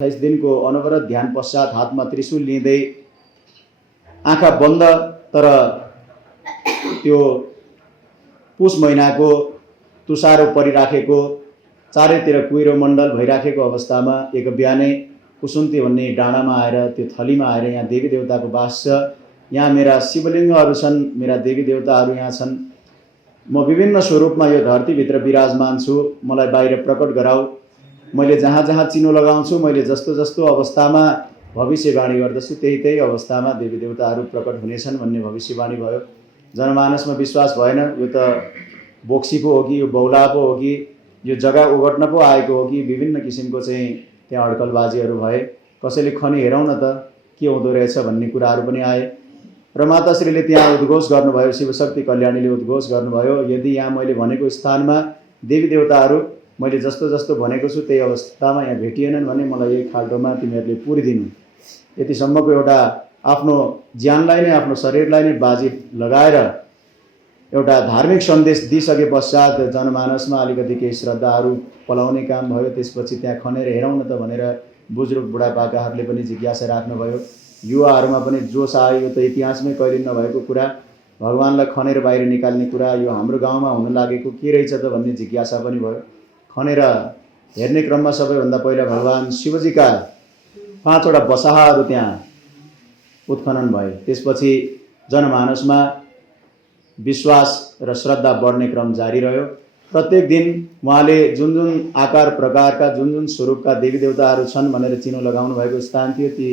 28 दिनको अनवरत ध्यान पश्चात हातमा त्रिशूल लिँदै आँखा बन्द तर त्यो पुष महिनाको तुषारो परिराखेको चारैतिर कुहिरो मण्डल भइराखेको अवस्थामा एक बिहानै कुसुन्ती भन्ने डाँडामा आएर त्यो थलीमा आएर यहाँ देवी देवताको वास छ। यहाँ मेरा शिवलिङ्गहरू छन्, मेरा देवी देवताहरू यहाँ छन्। म विभिन्न स्वरूपमा यो धरतीभित्र विराजमान छु, मलाई बाहिर प्रकट गराऊ। मैले जहाँ जहाँ चिनो लगाउँछु, मैले जस्तो जस्तो अवस्थामा भविष्यवाणी गर्दछु त्यही अवस्थामा देवी देवताहरू प्रकट हुनेछन् भन्ने भविष्यवाणी भयो। जनमानसमा विश्वास भएन, यो त बोक्सी पो हो कि, यो बौला पो हो कि, यो जग्गा ओगट्न पो आएको हो कि, विभिन्न किसिमको चाहिँ त्यहाँ अड्कलबाजीहरू भए। कसैले खनी हेरौँ न त के हुँदो रहेछ भन्ने कुराहरू पनि आए र माताश्रीले त्यहाँ उद्घोष गर्नुभयो, शिवशक्ति कल्याणीले उद्घोष गर्नुभयो, यदि यहाँ मैले भनेको स्थानमा देवी देवताहरू मैले जस्तो जस्तो भनेको छु त्यही अवस्थामा यहाँ भेटिएनन् भने मलाई यही खाल्टोमा तिमीहरूले पुरिदिनु। यतिसम्मको एउटा आफ्नो ज्यानलाई नै, आफ्नो शरीरलाई नै बाजी लगाएर एउटा धार्मिक सन्देश दिइसके पश्चात जनमानसमा अलिकति केही श्रद्धाहरू पलाउने काम भयो। त्यसपछि त्यहाँ खनेर हेरौँ न त भनेर बुजुर्ग बुढापाकाहरूले पनि जिज्ञासा राख्नुभयो। युवाहरूमा पनि जोस आयो, यो त इतिहासमै कहिले नभएको कुरा, भगवान्लाई खनेर बाहिर निकाल्ने कुरा यो हाम्रो गाउँमा हुन लागेको के रहेछ त भन्ने जिज्ञासा पनि भयो। खनेर हेर्ने क्रममा सबैभन्दा पहिला भगवान् शिवजीका 5वटा बसाहाहरू त्यहाँ उत्खनन भए। त्यसपछि जनमानसमा विश्वास र श्रद्धा बढ्ने क्रम जारी रह्यो। प्रत्येक दिन उहाँले जुन जुन आकार प्रकारका, जुन जुन स्वरूपका देवी देवताहरू छन् भनेर चिनो लगाउनु भएको स्थान थियो, ती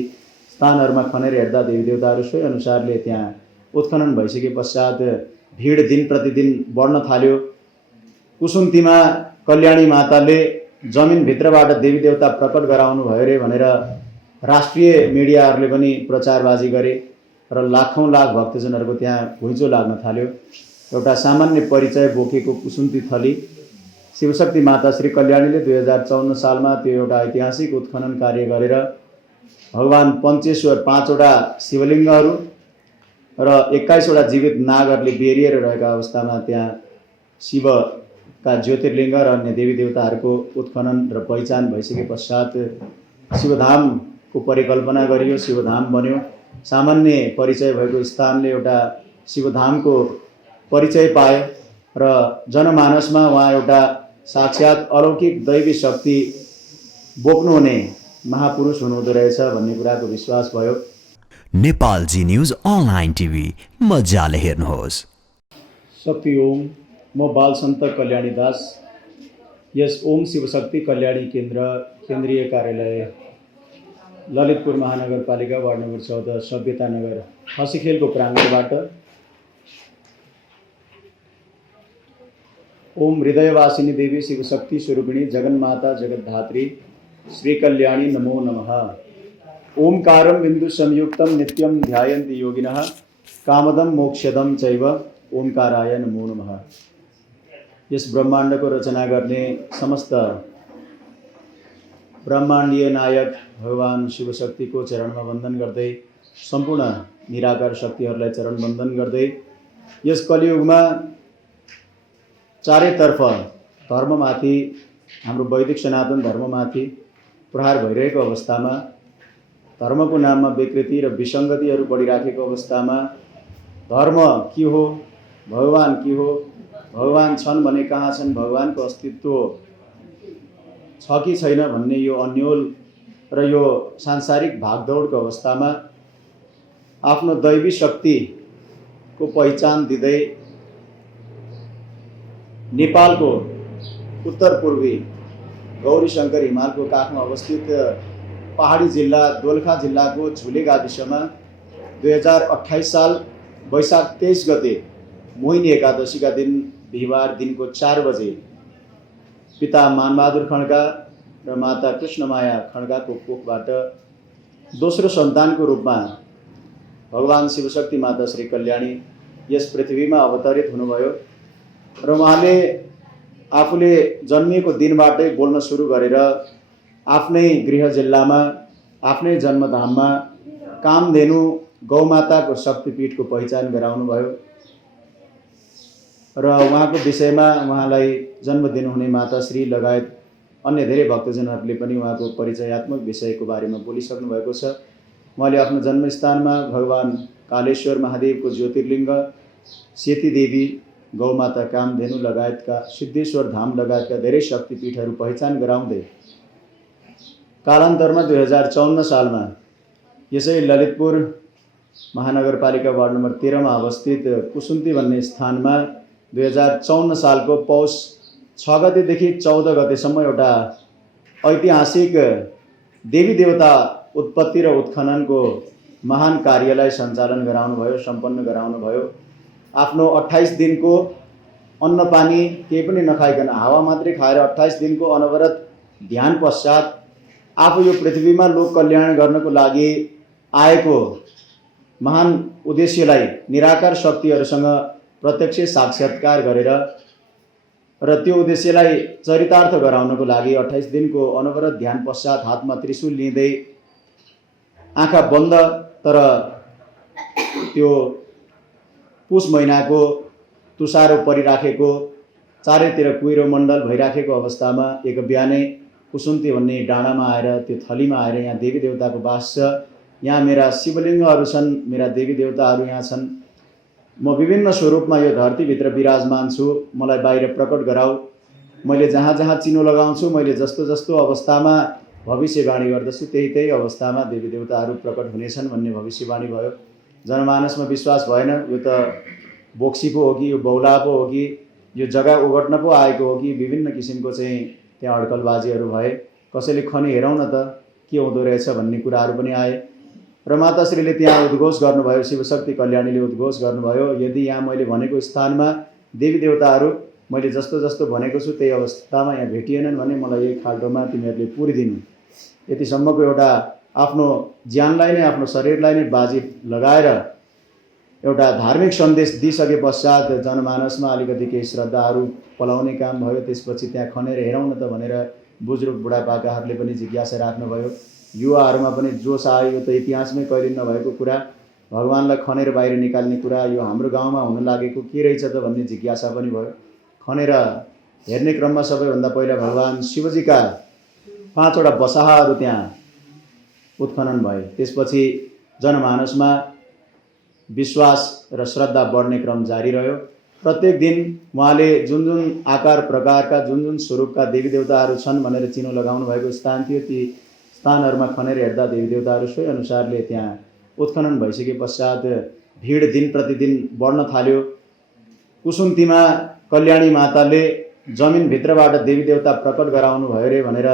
स्थानहरूमा खनेर हेर्दा देवी देवताहरू सोही अनुसारले त्यहाँ उत्खनन भइसके पश्चात भिड दिन प्रतिदिन बढ्न थाल्यो। कुसुन्तीमा कल्याणी माताले जमिनभित्रबाट देवी देवता प्रकट गराउनु भयो रे भनेर राष्ट्रिय मिडियाहरूले पनि प्रचारबाजी गरे र लाखौँ लाख भक्तजनहरूको त्यहाँ घुइँचो लाग्न थाल्यो। एउटा सामान्य परिचय बोकेको कुसुन्ती थली शिवशक्ति माता श्री कल्याणीले 2054 सालमा त्यो एउटा ऐतिहासिक उत्खनन कार्य गरेर भगवान् पञ्चेश्वर 5वटा शिवलिङ्गहरू र 21वटा जीवित नागहरूले बेरिएर रहेका अवस्थामा त्यहाँ शिवका ज्योतिर्लिङ्ग र अन्य देवी देवताहरूको उत्खनन र पहिचान भइसके पश्चात शिवधामको परिकल्पना गरियो, शिवधाम बन्यो। सामान्य परिचय भएको स्थानले एउटा शिवधामको परिचय पायो र जनमानसमा उहाँ एउटा साक्षात अलौकिक दैवी शक्ति बोक्नुहुने महापुरुष हुनुहुँदो रहेछ भन्ने कुराको विश्वास भयो। नेपालजी न्यूज अनलाइन टिभी मजाले हेर्नुहोस्। शक्ति ओम। म बालसन्त कल्याणी दास, यस ओम शिवशक्ति कल्याणी केन्द्रीय कार्यालय ललितपुर महानगरपालिका वार्ड नम्बर 14 सभ्यता नगर हसीखेलको प्राङ्गणबाट ओम हृदयवासिनी देवी शिवशक्ति स्वरूपिणी जगन्माता जगद्धात्री श्री कल्याणी नमो नमः। ओमकारं बिन्दु संयुक्तं नित्यं ध्यायन्ति योगिनः कामदं मोक्षदं चैव ओमकाराय नमो नमः। यस ब्रह्माण्डको रचना गर्ने समस्त ब्रह्माण्डीय नायक भगवान् शिवशक्तिको चरणमा वन्दन गर्दै, सम्पूर्ण निराकार शक्तिहरूलाई चरण वन्दन गर्दै, यस कलियुगमा चारैतर्फ धर्ममाथि, हाम्रो वैदिक सनातन धर्ममाथि प्रहार भइरहेको अवस्थामा, धर्मको नाममा विकृति र विसङ्गतिहरू बढिराखेको अवस्थामा धर्म के हो, भगवान् के हो, भगवान् छन् भने कहाँ छन्, भगवानको अस्तित्व छ कि छैन भन्ने यो अन्योल र यो सांसारिक भागदौडको अवस्थामा आफ्नो दैवी शक्तिको पहिचान दिँदै नेपालको उत्तर पूर्वी गौरीशङ्कर हिमालको काखमा अवस्थित पहाडी जिल्ला दोलखा जिल्लाको झुले गाविसमा 2028 साल वैशाख 23 गते मोहिनी एकादशीका दिन बिहिबार दिनको 4 बजे पिता मानबहादुर खड्का र माता कृष्णमाया खड्काको कोखबाट दोस्रो सन्तानको रूपमा भगवान् शिवशक्ति माता श्री कल्याणी यस पृथ्वीमा अवतरित हुनुभयो र उहाँले आफूले जन्मिएको दिनबाटै बोल्न सुरु गरेर आफ्नै गृह जिल्लामा, आफ्नै जन्मधाममा कामधेनु गौमाताको शक्तिपीठको पहिचान गराउनुभयो र उहाँको विषयमा उहाँलाई जन्म दिनुहुने माताश्री लगायत अन्य धेरै भक्तजनहरूले पनि उहाँको परिचयात्मक विषयको बारेमा बोलिसक्नु भएको छ। उहाँले आफ्नो जन्मस्थानमा भगवान कालेश्वर महादेवको ज्योतिर्लिङ्ग, सेती देवी, गौमाता कामधेनु लगायतका सिद्धेश्वर धाम लगायतका धेरै शक्तिपीठहरू पहिचान गराउँदै कालान्तरमा 2054 सालमा यसै ललितपुर महानगरपालिका वार्ड नम्बर 13 मा अवस्थित कुसुन्ती भन्ने स्थानमा 2054 सालको पौष 6 गतेदेखि 14 गतेसम्म एउटा ऐतिहासिक देवी देवता उत्पत्ति र उत्खननको महान कार्यलाई सञ्चालन गराउनुभयो, सम्पन्न गराउनुभयो। आफ्नो 28 दिनको अन्न पानी केही पनि नखाइकन हावा मात्रै खाएर 28 दिनको अनवरत ध्यान पश्चात आफू यो पृथ्वीमा लोक कल्याण गर्नको लागि आएको महान उद्देश्यलाई निराकार शक्तिहरूसँग प्रत्यक्ष साक्षात्कार गरेर र त्यो उद्देश्यलाई चरितार्थ गराउनको लागि 28 दिनको अनवरत ध्यान पश्चात हातमा त्रिशूल लिँदै आँखा बन्द तर त्यो पुष महिनाको तुषारो परिराखेको चारैतिर कुहिरो मण्डल भइराखेको अवस्थामा एक बिहानै कुसुन्ती भन्ने डाँडामा आएर त्यो थलीमा आएर यहाँ देवी देवताको वास छ, यहाँ मेरा शिवलिङ्गहरू छन्, मेरा देवी देवताहरू यहाँ छन्, म विभिन्न स्वरूपमा यो धरतीभित्र विराजमान छु, मलाई बाहिर प्रकट गराऊ, मैले जहाँ जहाँ चिनो लगाउँछु, मैले जस्तो जस्तो अवस्थामा भविष्यवाणी गर्दछु त्यही त्यही अवस्थामा देवी देवताहरू प्रकट हुनेछन् भन्ने भविष्यवाणी भयो। जनमानसमा विश्वास भएन, यो त बोक्सी पो हो कि यो बौला पो हो कि यो जग्गा ओगट्न पो आएको हो कि विभिन्न किसिमको चाहिँ त्यहाँ अड्कलबाजीहरू भए। कसैले खनी हेरौँ न त के हुँदो रहेछ भन्ने कुराहरू पनि आए र माताश्रीले त्यहाँ उद्घोष गर्नुभयो, शिवशक्ति कल्याणीले उद्घोष गर्नुभयो, यदि यहाँ मैले भनेको स्थानमा देवी देवताहरू मैले जस्तो जस्तो भनेको छु त्यही अवस्थामा यहाँ भेटिएनन् भने मलाई यही खाल्टोमा तिमीहरूले पुरिदिनु। यतिसम्मको एउटा आफ्नो ज्यानलाई नै आफ्नो शरीरलाई नै बाजी लगाएर एउटा धार्मिक सन्देश दिइसके पश्चात जनमानसमा अलिकति केही श्रद्धाहरू पलाउने काम भयो। त्यसपछि त्यहाँ खनेर हेरौँ न त भनेर बुजुर्ग बुढापाकाहरूले पनि जिज्ञासा राख्नुभयो। युवाहरूमा पनि जोस आयो, यो त इतिहासमै कहिले नभएको कुरा, भगवान्लाई खनेर बाहिर निकाल्ने कुरा यो हाम्रो गाउँमा हुन लागेको के रहेछ त भन्ने जिज्ञासा पनि भयो। खनेर हेर्ने क्रममा सबैभन्दा पहिला भगवान शिवजीका 5 वटा बसाहाहरू त्यहाँ उत्खनन भए। त्यसपछि जनमानसमा विश्वास र श्रद्धा बढ्ने क्रम जारी रह्यो। प्रत्येक दिन उहाँले जुन जुन आकार प्रकारका जुन जुन स्वरूपका देवी देवताहरू छन् भनेर चिनो लगाउनु भएको स्थान थियो, ती स्थानहरूमा खनेर हेर्दा देवी देवताहरू सोही अनुसारले त्यहाँ उत्खनन भइसके पश्चात भिड दिन प्रतिदिन बढ्न थाल्यो। कुसुन्तीमा कल्याणी माताले जमिनभित्रबाट देवी देवता प्रकट गराउनु भयो रे भनेर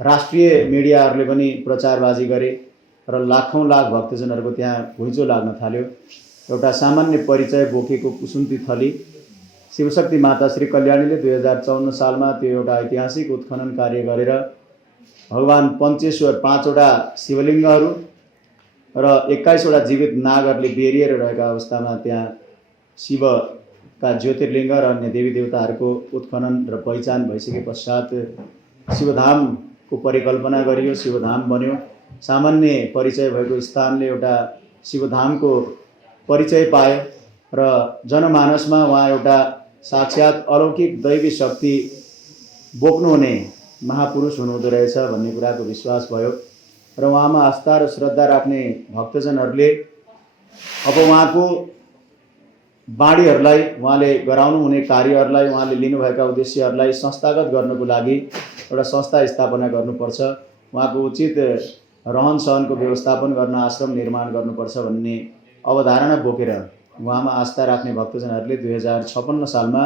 राष्ट्रिय मिडियाहरूले पनि प्रचारबाजी गरे र लाखौँ लाख भक्तजनहरूको त्यहाँ घुइँचो लाग्न थाल्यो। एउटा सामान्य परिचय बोकेको कुसुन्ती थली शिवशक्ति माता श्री कल्याणीले 2054 सालमा त्यो एउटा ऐतिहासिक उत्खनन कार्य गरेर भगवान पञ्चेश्वर 5 वटा शिवलिङ्गहरू र 21 वटा जीवित नागहरूले बेरिएर रहेका अवस्थामा त्यहाँ शिवका ज्योतिर्लिङ्ग र अन्य देवी देवताहरूको उत्खनन र पहिचान भइसके पश्चात शिवधामको परिकल्पना गरियो, शिवधाम बन्यो। सामान्य परिचय भएको स्थानले एउटा शिवधामको परिचय पायो र जनमानसमा उहाँ एउटा साक्षात अलौकिक दैवी शक्ति बोक्नुहुने महापुरुष हुनुहुँदो रहेछ भन्ने कुराको विश्वास भयो र उहाँमा आस्था र श्रद्धा राख्ने भक्तजनहरूले अब उहाँको बाणीहरूलाई, उहाँले गराउनु हुने कार्यहरूलाई, उहाँले लिनुभएका उद्देश्यहरूलाई संस्थागत गर्नको लागि एउटा संस्था स्थापना गर्नुपर्छ, उहाँको उचित रहन सहनको व्यवस्थापन गर्न आश्रम निर्माण गर्नुपर्छ भन्ने अवधारणा बोकेर उहाँमा आस्था राख्ने भक्तजनहरूले 2056 सालमा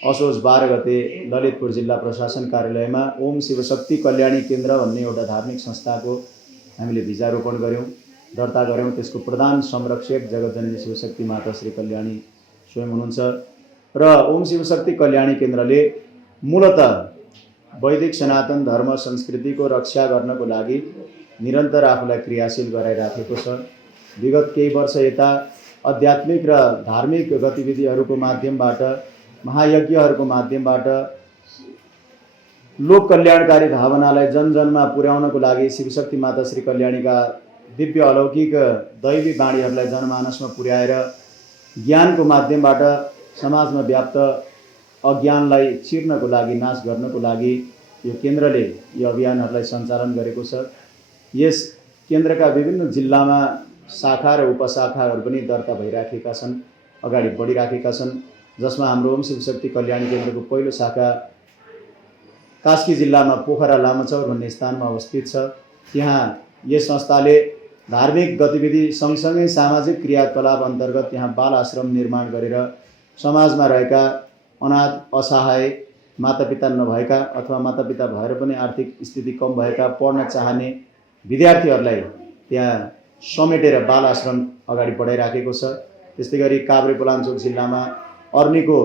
असोज 12 गते ललितपुर जिल्ला प्रशासन कार्यालयमा ओम शिवशक्ति कल्याणी केन्द्र भन्ने एउटा धार्मिक संस्थाको हामीले भिजारोपण गऱ्यौँ, दर्ता गऱ्यौँ। त्यसको प्रधान संरक्षक जगतजननी शिवशक्ति माता श्री कल्याणी स्वयं हुनुहुन्छ र ओम शिवशक्ति कल्याणी केन्द्रले मूलतः वैदिक सनातन धर्म संस्कृतिको रक्षा गर्नको लागि निरन्तर आफूलाई क्रियाशील गराइराखेको छ। विगत केही वर्ष यता आध्यात्मिक र धार्मिक गतिविधिहरूको माध्यमबाट, महायज्ञहरूको माध्यमबाट लोक कल्याणकारी भावनालाई जनजनमा पुर्याउनको लागि शिवशक्ति माता श्री कल्याणीका दिव्य अलौकिक दैवी बाणीहरूलाई जनमानसमा पुर्याएर ज्ञानको माध्यमबाट समाजमा व्याप्त अज्ञानलाई चिर्नको लागि, नाश गर्नको लागि यो केन्द्रले यो अभियानहरूलाई सञ्चालन गरेको छ। यस केन्द्रका विभिन्न जिल्लामा शाखा र उपशाखाहरू पनि दर्ता भइराखेका छन्, अगाडि बढिराखेका छन्, जसमा हाम्रो ओम शिवशक्ति कल्याणी केन्द्रको पहिलो शाखा कास्की जिल्लामा पोखरा लामाचौर भन्ने स्थानमा अवस्थित छ। त्यहाँ यस संस्थाले धार्मिक गतिविधि सँगसँगै सामाजिक क्रियाकलाप अन्तर्गत त्यहाँ बाल आश्रम निर्माण गरेर समाजमा रहेका अनाथ असहाय मातापिता नभएका अथवा मातापिता भएर पनि आर्थिक स्थिति कम भएका पढ्न चाहने विद्यार्थीहरूलाई त्यहाँ समेटेर बाल आश्रम अगाडि बढाइराखेको छ। त्यस्तै गरी काभ्रेपलाञ्चोक जिल्लामा अर्नीको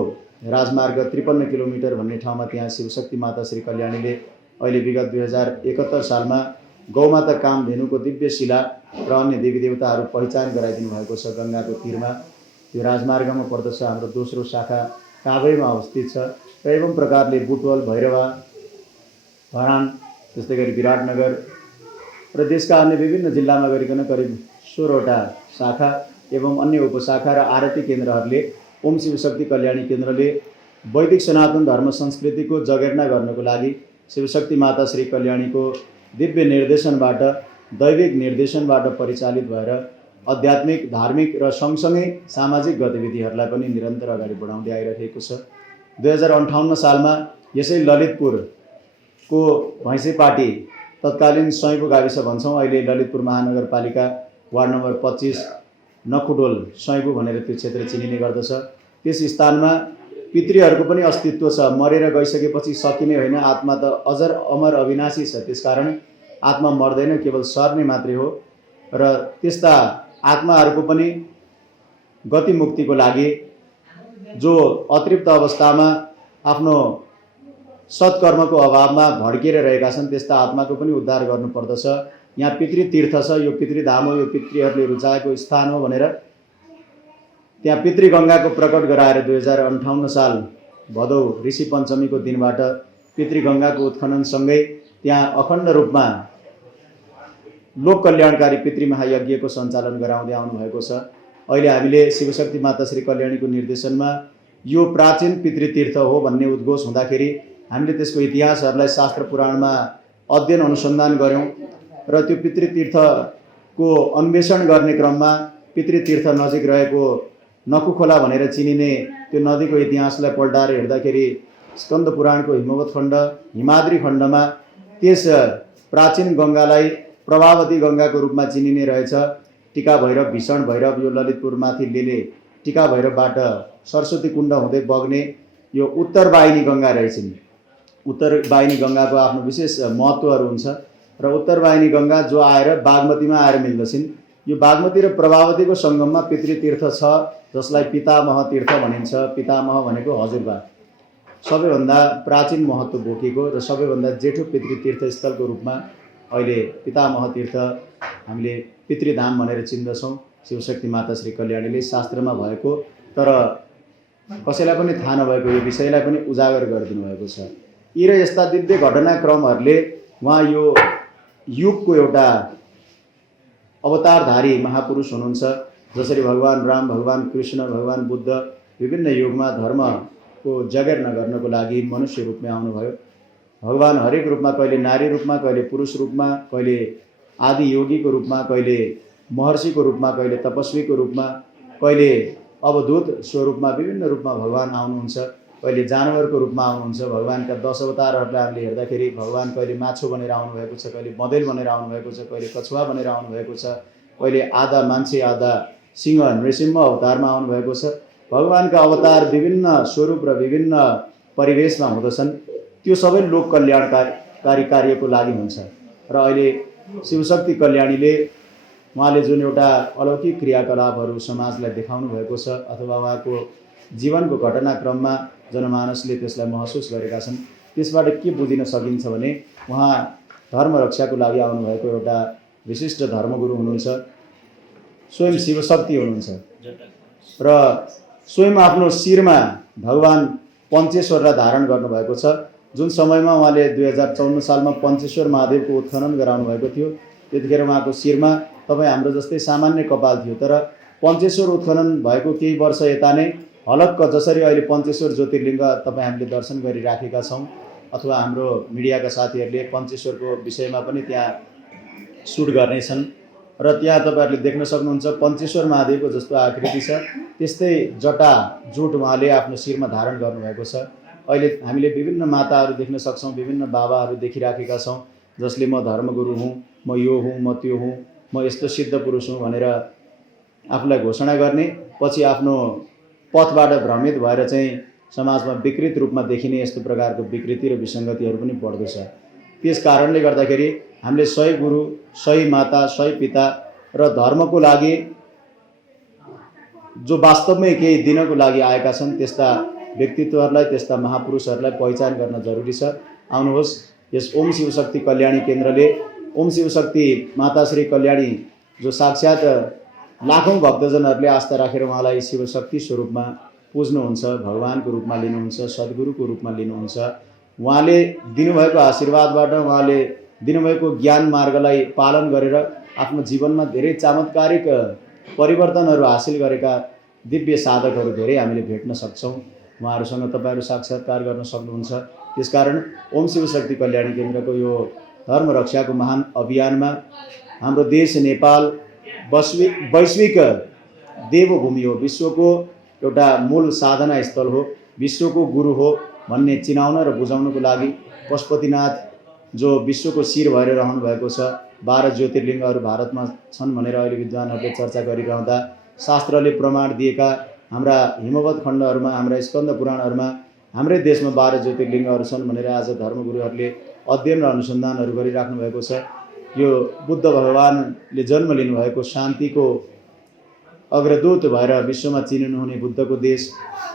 राजमार्ग 53 किलोमिटर भन्ने ठाउँमा त्यहाँ शिवशक्ति माता श्री कल्याणीले अहिले विगत 2071 सालमा गौमाता कामधेनुको दिव्य शिला र अन्य देवीदेवताहरू पहिचान गराइदिनु भएको छ गङ्गाको तीरमा। त्यो राजमार्गमा पर्दछ। हाम्रो दोस्रो शाखा काभ्रेमा अवस्थित छ र एवं प्रकारले बुटवल, भैरवा, धरान, त्यस्तै गरी विराटनगर र देशका अन्य विभिन्न जिल्लामा गरिकन करिब 16वटा शाखा एवं अन्य उपशाखा र आरती केन्द्रहरूले ओम शिवशक्ति कल्याणी केन्द्रले वैदिक सनातन धर्म संस्कृतिको जगेर्ना गर्नको लागि शिवशक्ति माता श्री कल्याणीको दिव्य निर्देशनबाट, दैविक निर्देशनबाट परिचालित भएर आध्यात्मिक, धार्मिक र सँगसँगै सामाजिक गतिविधिहरूलाई पनि निरन्तर अगाडि बढाउँदै आइरहेको छ। 2058 सालमा यसै ललितपुरको भैँसेपाटी, तत्कालीन सैँबु गाविस भन्छौँ, अहिले ललितपुर महानगरपालिका वार्ड नम्बर 25 नखुडोल सैँबु भनेर त्यो क्षेत्र चिनिने गर्दछ। त्यस स्थानमा पितृहरूको पनि अस्तित्व छ। मरेर गइसकेपछि सकिने होइन, आत्मा त अजर अमर अविनाशी छ। त्यसकारण आत्मा मर्दैन, केवल सर्ने मात्रै हो। र त्यस्ता आत्माहरूको पनि गति मुक्तिको लागि जो अतृप्त अवस्थामा आफ्नो सत्कर्मको अभावमा भड्किएर रहेका छन् त्यस्ता आत्माको पनि उद्धार गर्नुपर्दछ। यहाँ पितृतीर्थ छ, यो पितृधाम हो, यो पितृहरूले रुचाएको स्थान हो भनेर त्यहाँ पितृगङ्गाको प्रकट गराएर 2058 साल भदौ ऋषि पञ्चमीको दिनबाट पितृगङ्गाको उत्खननसँगै त्यहाँ अखण्ड रूपमा लोक कल्याणकारी पितृ महायज्ञको सञ्चालन गराउँदै आउनुभएको छ। अहिले हामीले शिवशक्ति माता श्री कल्याणीको निर्देशनमा यो प्राचीन पितृतीर्थ हो भन्ने उद्घोष हुँदाखेरि हामीले त्यसको इतिहासहरूलाई शास्त्र पुराणमा अध्ययन अनुसन्धान गऱ्यौँ र त्यो पितृतीर्थको अन्वेषण गर्ने क्रममा पितृतीर्थ नजिक रहेको नकुखोला भनेर चिनिने त्यो नदीको इतिहासलाई पल्टाएर हेर्दाखेरि स्कन्द पुराणको हिमवत खण्ड, हिमाद्री खण्डमा त्यस प्राचीन गङ्गालाई प्रभावती गङ्गाको रूपमा चिनिने रहेछ। टिका भैरव, भीषण भैरव, यो ललितपुरमाथि लेले टिका भैरवबाट सरस्वती कुण्ड हुँदै बग्ने यो उत्तरवाहिनी गङ्गा रहेछन्। उत्तरवाहिनी गङ्गाको आफ्नो विशेष महत्त्वहरू हुन्छ र उत्तरवाहिनी गङ्गा जो आएर बागमतीमा आएर मिल्दछन्। यो बागमती र प्रभावतीको सङ्गममा पितृतीर्थ छ जसलाई पितामह तीर्थ भनिन्छ। पितामह भनेको हजुरबा, सबैभन्दा प्राचीन महत्त्व बोकेको र सबैभन्दा जेठो पितृतीर्थ स्थलको रूपमा अहिले पितामह तीर्थ हामीले पितृधाम भनेर चिन्दछौँ। शिवशक्ति माता श्री कल्याणीले शास्त्रमा भएको तर कसैलाई पनि थाहा नभएको यो विषयलाई पनि उजागर गरिदिनु भएको छ। यी र यस्ता दिव्य घटनाक्रमहरूले उहाँ यो युगको एउटा अवतारधारी महापुरुष हुनुहुन्छ। जसरी भगवान राम, भगवान कृष्ण, भगवान बुद्ध विभिन्न युगमा धर्मको जगेर्ना गर्नको लागि मनुष्य रूपमा आउनुभयो। भगवान हरेक रूपमा, कहिले नारी रूपमा, कहिले पुरुष रूपमा, कहिले आदि योगीको रूपमा, कहिले महर्षिको रूपमा, कहिले तपस्वीको रूपमा, कहिले अवधूत स्वरूपमा, विभिन्न रूपमा भगवान आउनुहुन्छ। कहिले जानवरको रूपमा आउनुहुन्छ। भगवानका 10 अवतारहरूलाई हामीले हेर्दाखेरि भगवान कहिले माछो बनेर आउनुभएको छ, कहिले बँदेल बनेर आउनुभएको छ, कहिले कछुवा बनेर आउनुभएको छ, कहिले आधा मान्छे आधा सिंह नृसिंह अवतारमा आउनुभएको छ। भगवानका अवतार विभिन्न स्वरूप र विभिन्न परिवेशमा हुँदछन्। त्यो सबै लोक कल्याणकारी कार्यको लागि हुन्छ। र अहिले शिवशक्ति कल्याणीले उहाँले जुन एउटा अलौकिक क्रियाकलापहरू समाजलाई देखाउनु भएको छ अथवा उहाँको जीवनको घटनाक्रममा जनमानसले त्यसलाई महसुस गरेका छन्, त्यसबाट के बुझिन सकिन्छ भने उहाँ धर्म रक्षाको लागि आउनुभएको एउटा विशिष्ट धर्मगुरु हुनुहुन्छ। स्वयं शिवशक्ति हुनुहुन्छ र स्वयं आफ्नो शिरमा भगवान पञ्चेश्वरलाई धारण गर्नुभएको छ। जुन समयमा उहाँले 2054 सालमा पञ्चेश्वर महादेवको उत्खनन गराउनु भएको थियो त्यतिखेर उहाँको शिरमा तपाईँ हाम्रो जस्तै सामान्य कपाल थियो। तर पञ्चेश्वर उत्खनन भएको केही वर्ष यता नै हलक्क जसरी अहिले पञ्चेश्वर ज्योतिर्लिङ्ग तपाईँ हामीले दर्शन गरिराखेका छौँ अथवा हाम्रो मिडियाका साथीहरूले पञ्चेश्वरको विषयमा पनि त्यहाँ सुट गर्नेछन् र त्यहाँ तपाईँहरूले देख्न सक्नुहुन्छ पञ्चेश्वर महादेवको जस्तो आकृति छ, त्यस्तै जटा जुट उहाँले आफ्नो शिरमा धारण गर्नुभएको छ। अहिले हामीले विभिन्न माताहरू देख्न सक्छौँ, विभिन्न बाबाहरू देखिराखेका छौँ, जसले म धर्मगुरु हुँ, म यो हुँ, म त्यो हुँ, म यस्तो सिद्ध पुरुष हुँ भनेर आफूलाई घोषणा गर्ने, पछि आफ्नो पथबाट भ्रमित भएर चाहिँ समाजमा विकृत रूपमा देखिने यस्तो प्रकारको विकृति र विसङ्गतिहरू पनि बढ्दो छ। त्यस कारणले गर्दाखेरि हामीले सही गुरु, सही माता, सही पिता र धर्मको लागि जो वास्तवमै केही दिनको लागि आएका छन् त्यस्ता व्यक्तित्वहरूलाई, त्यस्ता महापुरुषहरूलाई पहिचान गर्न जरुरी छ। आउनुहोस्, यस ओम शिवशक्ति कल्याणी केन्द्रले ओम शिवशक्ति माताश्री कल्याणी जो साक्षात् लाखौँ भक्तजनहरूले आस्था राखेर उहाँलाई शिवशक्ति स्वरूपमा पुज्नुहुन्छ, भगवानको रूपमा लिनुहुन्छ, सद्गुरुको रूपमा लिनुहुन्छ। उहाँले दिनुभएको आशीर्वादबाट, उहाँले दिनुभएको ज्ञान मार्गलाई पालन गरेर आफ्नो जीवनमा धेरै चमत्कारिक परिवर्तनहरू हासिल गरेका दिव्य साधकहरू धेरै हामीले भेट्न सक्छौँ। उहाँहरूसँग तपाईँहरू साक्षात्कार गर्न सक्नुहुन्छ। त्यसकारण ओम शिवशक्ति कल्याणी केन्द्रको यो धर्म रक्षाको महान अभियानमा हाम्रो देश नेपाल वैश्विक देवभूमि हो, विश्वको एउटा मूल साधना स्थल हो, विश्वको गुरु हो भन्ने चिनाउन र बुझाउनको लागि पशुपतिनाथ जो विश्वको शिर भएर रहनु भएको छ, 12 ज्योतिर्लिङ्गहरू भारतमा छन् भनेर अहिले विद्वानहरूले चर्चा गरिरहँदा शास्त्रले प्रमाण दिएका हाम्रा हिमवत खण्डहरूमा, हाम्रा स्कन्द पुराणहरूमा हाम्रै देशमा 12 ज्योतिर्लिङ्गहरू छन् भनेर आज धर्मगुरुहरूले अध्ययन र अनुसन्धानहरू गरिराख्नु भएको छ। यो बुद्ध भगवानले जन्म लिनुभएको शान्तिको अग्रदूत भएर विश्वमा चिनिनुहुने बुद्धको देश,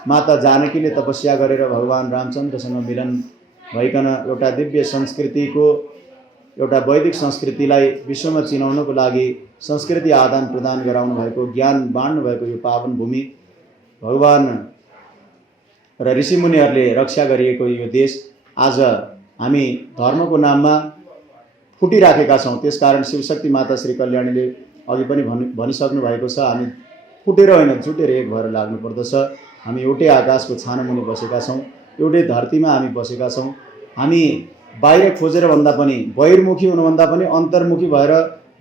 माता जानकीले तपस्या गरेर भगवान रामचन्द्रसँग मिलन भइकन एउटा दिव्य संस्कृतिको, एउटा वैदिक संस्कृतिलाई विश्वमा चिनाउनको लागि संस्कृति आदान प्रदान गराउनु भएको, ज्ञान बाँड्नु भएको यो पावन भूमि, भगवान र ऋषिमुनिहरूले रक्षा गरिएको यो देश आज हामी धर्मको नाममा फुटिराखेका छौँ। त्यसकारण शिवशक्ति माता श्री कल्याणीले अघि पनि भनिसक्नु भएको छ, हामी फुटेर होइन जुटेर एक भएर लाग्नु पर्दछ। हामी एउटै आकाशको छानो मुनि बसेका छौँ, एउटै धरतीमा हामी बसेका छौँ। हामी बाहिर खोजेर भन्दा पनि, बहिर्मुखी हुनुभन्दा पनि अन्तर्मुखी भएर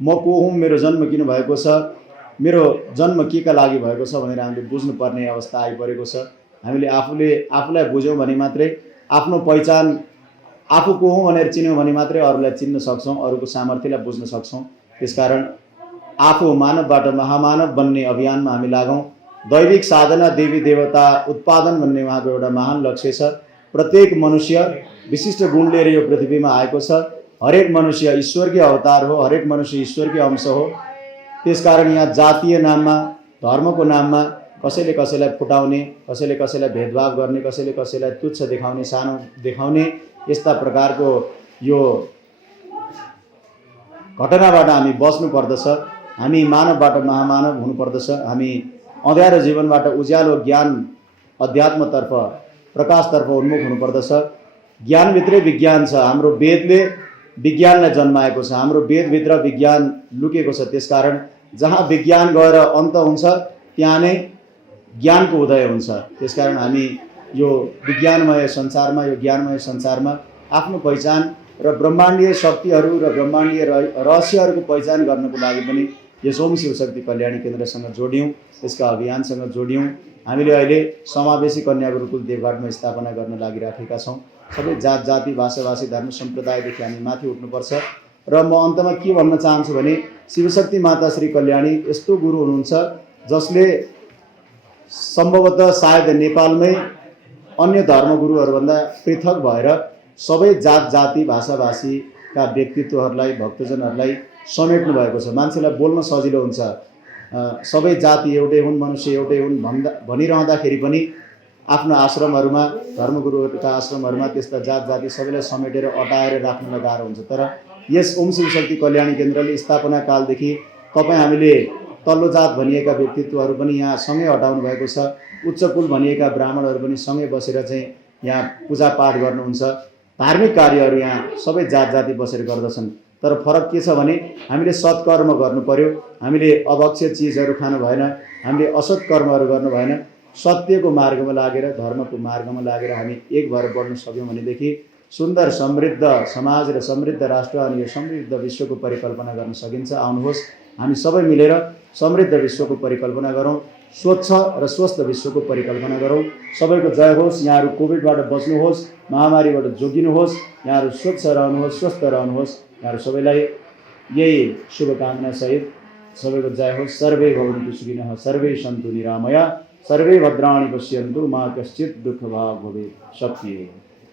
म को हुँ, मेरो जन्म किन भएको छ, मेरो जन्म के का लागि भएको छ भनेर हामीले बुझ्नुपर्ने अवस्था आइपरेको छ। हामीले आफूलाई बुझ्यौँ भने मात्रै, आफ्नो पहिचान आफू को हुँ भनेर चिन्यौँ भने मात्रै अरूलाई चिन्न सक्छौँ, अरूको सामर्थ्यलाई बुझ्न सक्छौँ। त्यसकारण आफू मानवबाट महामानव बन्ने अभियानमा हामी लागौँ। दैविक साधना, देवी देवता उत्पादन भन्ने उहाँको एउटा महान लक्ष्य छ। प्रत्येक मनुष्य विशिष्ट गुण लिएर यो पृथ्वीमा आएको छ। हरेक मनुष्य ईश्वरकै अवतार हो, हरेक मनुष्य ईश्वरकै अंश हो। त्यसकारण यहाँ जातीय नाममा, धर्मको नाममा कसैले कसैलाई फुटाउने, कसैले कसैलाई भेदभाव गर्ने, कसैले कसैलाई तुच्छ देखाउने, सानो देखाउने, यस्ता प्रकारको यो घटनाबाट हामी बच्नु पर्दछ। हामी मानवबाट महामानव हुनुपर्दछ। हामी अँध्यारो जीवनबाट उज्यालो ज्ञान अध्यात्मतर्फ, प्रकाशतर्फ उन्मुख हुनुपर्दछ। ज्ञानभित्रै विज्ञान छ। हाम्रो वेदले विज्ञानलाई जन्माएको छ। हाम्रो वेदभित्र विज्ञान लुकेको छ। त्यसकारण जहाँ विज्ञान गएर अन्त हुन्छ त्यहाँ नै ज्ञानको उदय हुन्छ। त्यसकारण हामी यो विज्ञानमय संसारमा, यो ज्ञानमय संसारमा आफ्नो पहिचान र ब्रह्माण्डीय शक्तिहरू र ब्रह्माण्डीय रहस्यहरूको पहिचान गर्नको लागि पनि यस ओम शिवशक्ति कल्याणी केन्द्रसँग जोड्यौँ, यसका अभियानसँग जोड्यौँ। हामीले अहिले समावेशी कन्या गुरुकुल देवघाटमा स्थापना गर्न लागिराखेका छौँ। सबै जात जाति, भाषा भाषी, धर्म सम्प्रदायदेखि हामी माथि उठ्नुपर्छ। र म अन्तमा के भन्न चाहन्छु भने शिवशक्ति माता श्री कल्याणी यस्तो गुरु हुनुहुन्छ जसले सम्भवतः सायद नेपालमै अन्य धर्मगुरुहरूभन्दा पृथक भएर सबै जात जाति, भाषा भाषीका व्यक्तित्वहरूलाई, भक्तजनहरूलाई समेट्नु भएको छ। मान्छेलाई बोल्न सजिलो हुन्छ, सबै जाति एउटै हुन्, मनुष्य एउटै हुन् भनिरहँदाखेरि पनि आफ्नो आश्रमहरूमा, धर्मगुरुहरूका आश्रमहरूमा त्यस्ता जात जाति सबैलाई समेटेर अटाएर राख्नलाई गाह्रो हुन्छ। तर यस ओम शिवशक्ति कल्याणी केन्द्रले स्थापना कालदेखि तपाईँ हामीले तल्लो जात भनिएका व्यक्तित्वहरू पनि यहाँ सँगै हटाउनु भएको छ। उच्च कुल भनिएका ब्राह्मणहरू पनि सँगै बसेर चाहिँ यहाँ पूजापाठ गर्नुहुन्छ। धार्मिक कार्यहरू यहाँ सबै जात जाति बसेर गर्दछन्। तर फरक के छ भने हामीले सत्कर्म गर्नु पर्यो, हामीले अभक्ष्य चिजहरू खानु भएन, हामीले असत् कर्महरू गर्नु भएन। सत्यको मार्गमा लागेर, धर्मको मार्गमा लागेर हामी एक भएर बढ्न सक्यौँ भनेदेखि सुन्दर समृद्ध समाज र समृद्ध राष्ट्र अनि यो समृद्ध विश्वको परिकल्पना गर्न सकिन्छ। आउनुहोस् हामी सबै मिलेर समृद्ध विश्वको परिकल्पना गरौँ, स्वच्छ र स्वस्थ विश्वको परिकल्पना गरौँ। सबैको जय होस्। यहाँहरू कोभिडबाट बच्नुहोस्, महामारीबाट जोगिनुहोस्, यहाँहरू स्वच्छ रहनुहोस्, स्वस्थ रहनुहोस्। यहाँहरू सबैलाई यही शुभकामना सहित सबैको जय होस्। सर्वे भवन्तु सुखिनः, सर्वे सन्तु निरामया, सर्वे भद्राणि पश्यन्तु मा कश्चित् दुःखभाग् भवेत्। शक्ति।